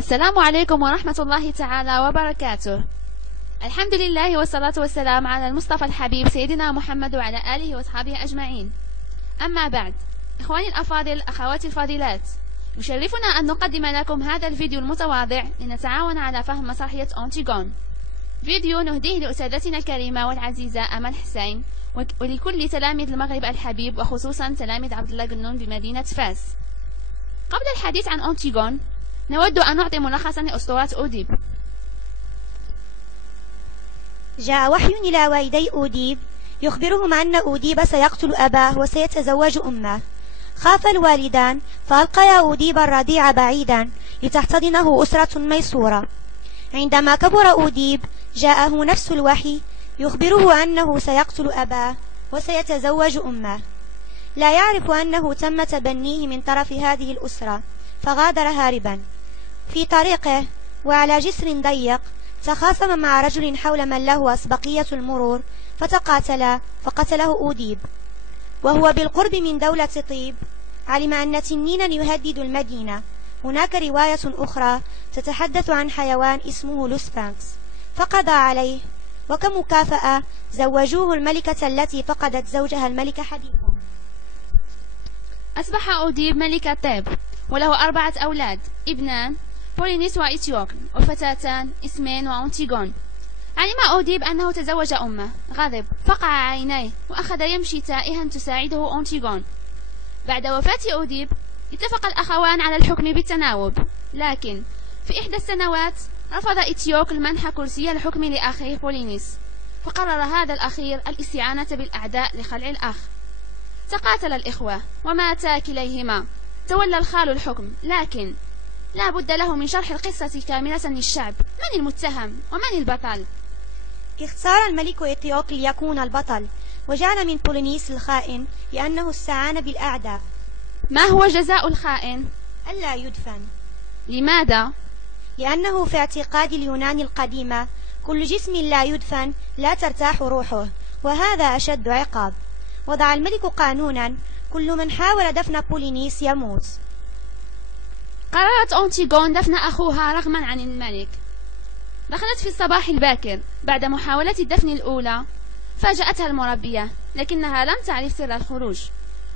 السلام عليكم ورحمة الله تعالى وبركاته. الحمد لله والصلاة والسلام على المصطفى الحبيب سيدنا محمد وعلى آله وأصحابه أجمعين. أما بعد، إخواني الأفاضل، أخواتي الفاضلات، يشرفنا أن نقدم لكم هذا الفيديو المتواضع لنتعاون على فهم مسرحية أنتيغون. فيديو نهديه لأستاذتنا الكريمة والعزيزة أمل حسين ولكل تلاميذ المغرب الحبيب، وخصوصا تلاميذ عبد الله قنون بمدينة فاس. قبل الحديث عن أنتيغون، نود أن نعطي ملخصا لأسطورة أوديب. جاء وحي إلى والدي أوديب يخبرهم أن أوديب سيقتل أباه وسيتزوج أمه. خاف الوالدان فألقيا أوديب الرضيع بعيدا لتحتضنه أسرة ميسورة. عندما كبر أوديب جاءه نفس الوحي يخبره أنه سيقتل أباه وسيتزوج أمه. لا يعرف أنه تم تبنيه من طرف هذه الأسرة، فغادر هاربا. في طريقه وعلى جسر ضيق تخاصم مع رجل حول من له أسبقية المرور، فتقاتلا فقتله أوديب. وهو بالقرب من دولة طيب علم أن تنينا يهدد المدينة. هناك رواية أخرى تتحدث عن حيوان اسمه لوسفانكس، فقضى عليه، وكمكافأة زوجوه الملكة التي فقدت زوجها الملك حديثا. أصبح أوديب ملك طيب، وله 4 أولاد، ابنان بولينيس وإيتيوكل، وفتاتان اسمين وأنتيغون. علم أوديب أنه تزوج أمه، غضب، فقع عينيه وأخذ يمشي تائها تساعده أنتيغون. بعد وفاة أوديب اتفق الأخوان على الحكم بالتناوب، لكن في إحدى السنوات رفض إيتيوكل منح كرسي الحكم لأخيه بولينيس، فقرر هذا الأخير الاستعانة بالأعداء لخلع الأخ. تقاتل الإخوة وماتا كليهما. تولى الخال الحكم، لكن لا بد له من شرح القصة كاملة للشعب. من المتهم ومن البطل؟ اختار الملك إيتيوكل ليكون البطل، وجعل من بولينيس الخائن لأنه استعان بالأعداء. ما هو جزاء الخائن؟ ألا يدفن. لماذا؟ لأنه في اعتقاد اليونان القديمة كل جسم لا يدفن لا ترتاح روحه، وهذا أشد عقاب. وضع الملك قانونا: كل من حاول دفن بولينيس يموت. قررت أنتيغون دفن أخوها رغما عن الملك. دخلت في الصباح الباكر بعد محاولة الدفن الأولى. فاجأتها المربية، لكنها لم تعرف سر الخروج.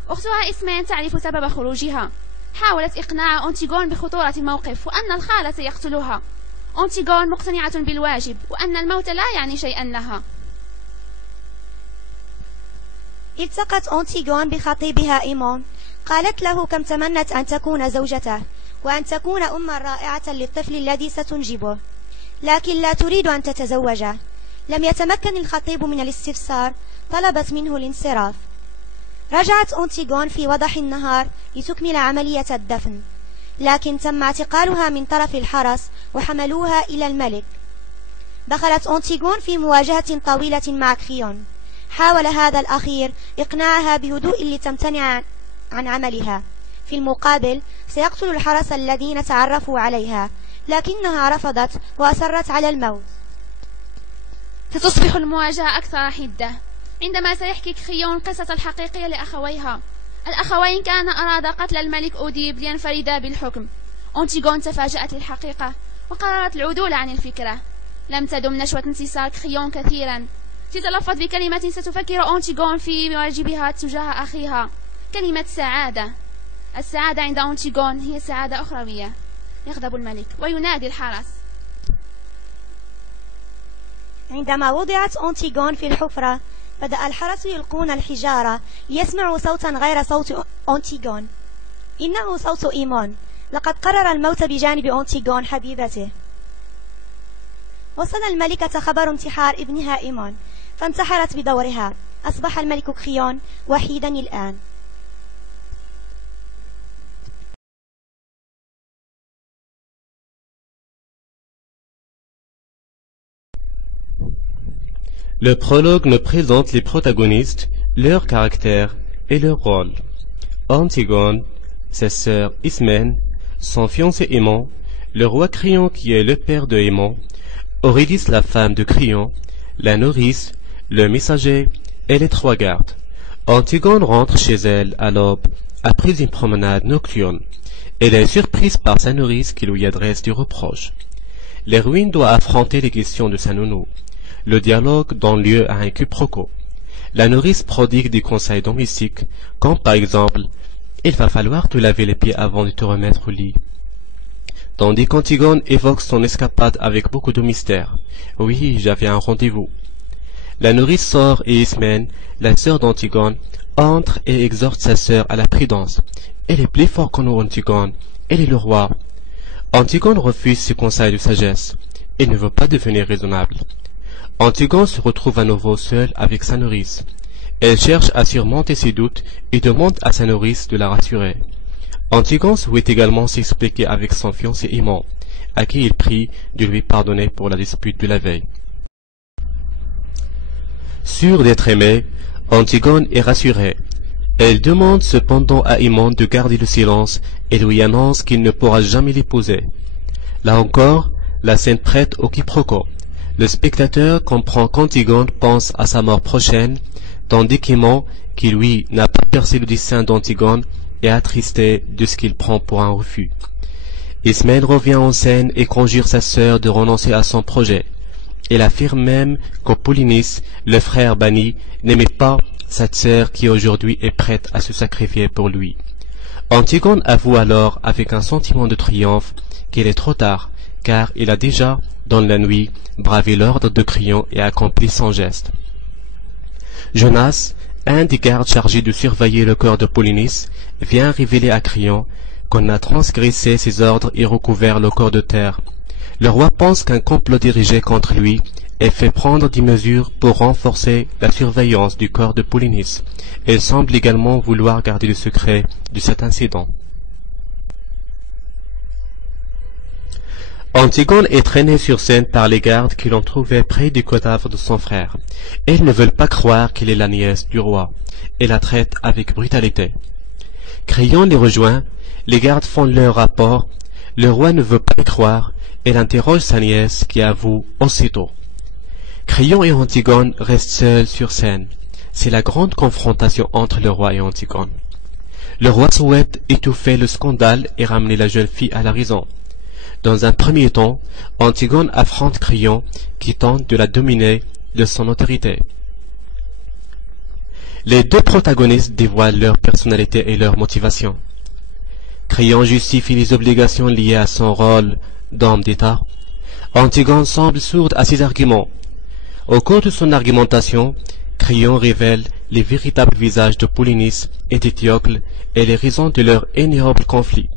أختها اسمين تعرف سبب خروجها. حاولت إقناع أنتيغون بخطورة الموقف وأن الخال سيقتلها. أنتيغون مقتنعة بالواجب وأن الموت لا يعني شيئا لها. التقت أنتيغون بخطيبها إيمون. قالت له كم تمنت أن تكون زوجته وأن تكون أما رائعة للطفل الذي ستنجبه، لكن لا تريد أن تتزوجه. لم يتمكن الخطيب من الاستفسار، طلبت منه الانصراف. رجعت أنتيغون في وضح النهار لتكمل عملية الدفن، لكن تم اعتقالها من طرف الحرس وحملوها إلى الملك. دخلت أنتيغون في مواجهة طويلة مع كريون. حاول هذا الأخير إقناعها بهدوء لتمتنع عن عملها. في المقابل سيقتل الحرس الذين تعرفوا عليها، لكنها رفضت وأصرت على الموت. ستصبح المواجهة أكثر حدة عندما سيحكي كريون القصة الحقيقية لأخويها. الأخوين كان أرادا قتل الملك أوديب لينفردا بالحكم. أنتيغون تفاجأت الحقيقة وقررت العدول عن الفكرة. لم تدم نشوة انتصار كريون كثيرا. تتلفظ بكلمة ستفكر أنتيغون في واجبها تجاه أخيها، كلمة سعادة. السعادة عند أنتيغون هي سعادة أخروية. يغضب الملك وينادي الحرس. عندما وضعت أنتيغون في الحفرة بدأ الحرس يلقون الحجارة ليسمعوا صوتا غير صوت أنتيغون. إنه صوت إيمون. لقد قرر الموت بجانب أنتيغون حبيبته. وصل الملكة خبر انتحار ابنها إيمون، فانتحرت بدورها. أصبح الملك كريون وحيدا الآن. Le prologue nous présente les protagonistes, leur caractère et leur rôle. Antigone, sa sœur Ismène, son fiancé Aimon, le roi Créon qui est le père de Aimon, Eurydice la femme de Créon, la nourrice, le messager et les 3 gardes. Antigone rentre chez elle à l'aube, après une promenade nocturne. Elle est surprise par sa nourrice qui lui adresse des reproches. L'héroïne doit affronter les questions de sa nounou. Le dialogue donne lieu à un quiproquo. La nourrice prodigue des conseils domestiques, comme par exemple « Il va falloir te laver les pieds avant de te remettre au lit ». Tandis qu'Antigone évoque son escapade avec beaucoup de mystère. « Oui, j'avais un rendez-vous ». La nourrice sort et Ismène, la sœur d'Antigone, entre et exhorte sa sœur à la prudence. « Elle est plus forte que nous, Antigone. Elle est le roi. » Antigone refuse ce conseil de sagesse. Il ne veut pas devenir raisonnable. Antigone se retrouve à nouveau seule avec sa nourrice. Elle cherche à surmonter ses doutes et demande à sa nourrice de la rassurer. Antigone souhaite également s'expliquer avec son fiancé aimant, à qui il prie de lui pardonner pour la dispute de la veille. Sûre d'être aimée, Antigone est rassurée. Elle demande cependant à Aimon de garder le silence et lui annonce qu'il ne pourra jamais l'épouser. Là encore, la scène prête au quiproquo. Le spectateur comprend qu'Antigone pense à sa mort prochaine, tandis qu'Aimon, qui lui n'a pas percé le dessein d'Antigone, est attristé de ce qu'il prend pour un refus. Ismène revient en scène et conjure sa sœur de renoncer à son projet. Elle affirme même qu'Apollonice, le frère banni, n'aimait pas cette sœur qui aujourd'hui est prête à se sacrifier pour lui. Antigone avoue alors avec un sentiment de triomphe qu'il est trop tard, car il a déjà, dans la nuit, bravé l'ordre de Créon et accompli son geste. Jonas, un des gardes chargés de surveiller le corps de Polynice, vient révéler à Créon qu'on a transgressé ses ordres et recouvert le corps de terre. Le roi pense qu'un complot dirigé contre lui et fait prendre des mesures pour renforcer la surveillance du corps de Polynice. Il semble également vouloir garder le secret de cet incident. Antigone est traînée sur scène par les gardes qui l'ont trouvée près du cadavre de son frère. Ils ne veulent pas croire qu'elle est la nièce du roi et la traitent avec brutalité. Créon les rejoint, les gardes font leur rapport, le roi ne veut pas y croire, elle interroge sa nièce qui avoue aussitôt. Créon et Antigone restent seuls sur scène. C'est la grande confrontation entre le roi et Antigone. Le roi souhaite étouffer le scandale et ramener la jeune fille à la raison. Dans un premier temps, Antigone affronte Créon qui tente de la dominer de son autorité. Les deux protagonistes dévoilent leur personnalité et leur motivation. Créon justifie les obligations liées à son rôle d'homme d'État. Antigone semble sourde à ses arguments. Au cours de son argumentation, Créon révèle les véritables visages de Polynice et d'Étiocle et les raisons de leur ignoble conflit.